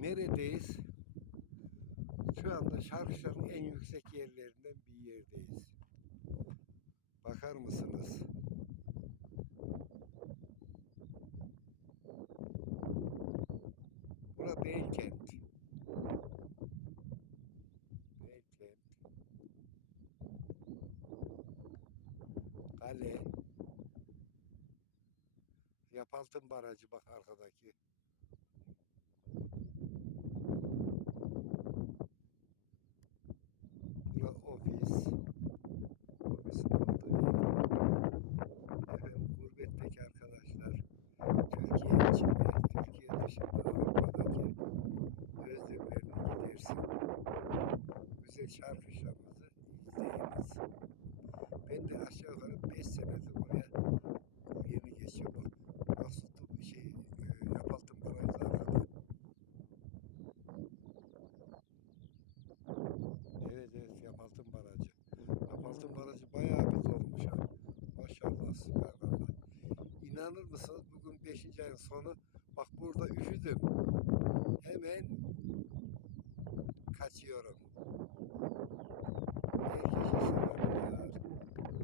Neredeyiz? Şu anda Şarkışla'nın en yüksek yerlerinden bir yerdeyiz. Bakar mısınız? Bura Beykent. Beykent. Kale. Yapaltın Barajı bak arkadaki. Bura ofis. Ofisin olduğu yer. Efendim gurbetteki arkadaşlar Türkiye içinde, Türkiye dışında Avrupa'daki özlemlerini gidersin. Güzel Şarkışla'mızı izleyiniz. Ben de aşağı yukarı 5 senedir buraya yeni geçiyor. Bak nasıl bir şey Yapaltın Barajı arkada. Evet evet Yapaltın Barajı. Yapaltın Barajı bayağı bir dolmuş ha. Maşallah sübhanallah. İnanır mısınız bugün 5. ayın sonu. Bak burada üşüdüm. Hemen kaçıyorum.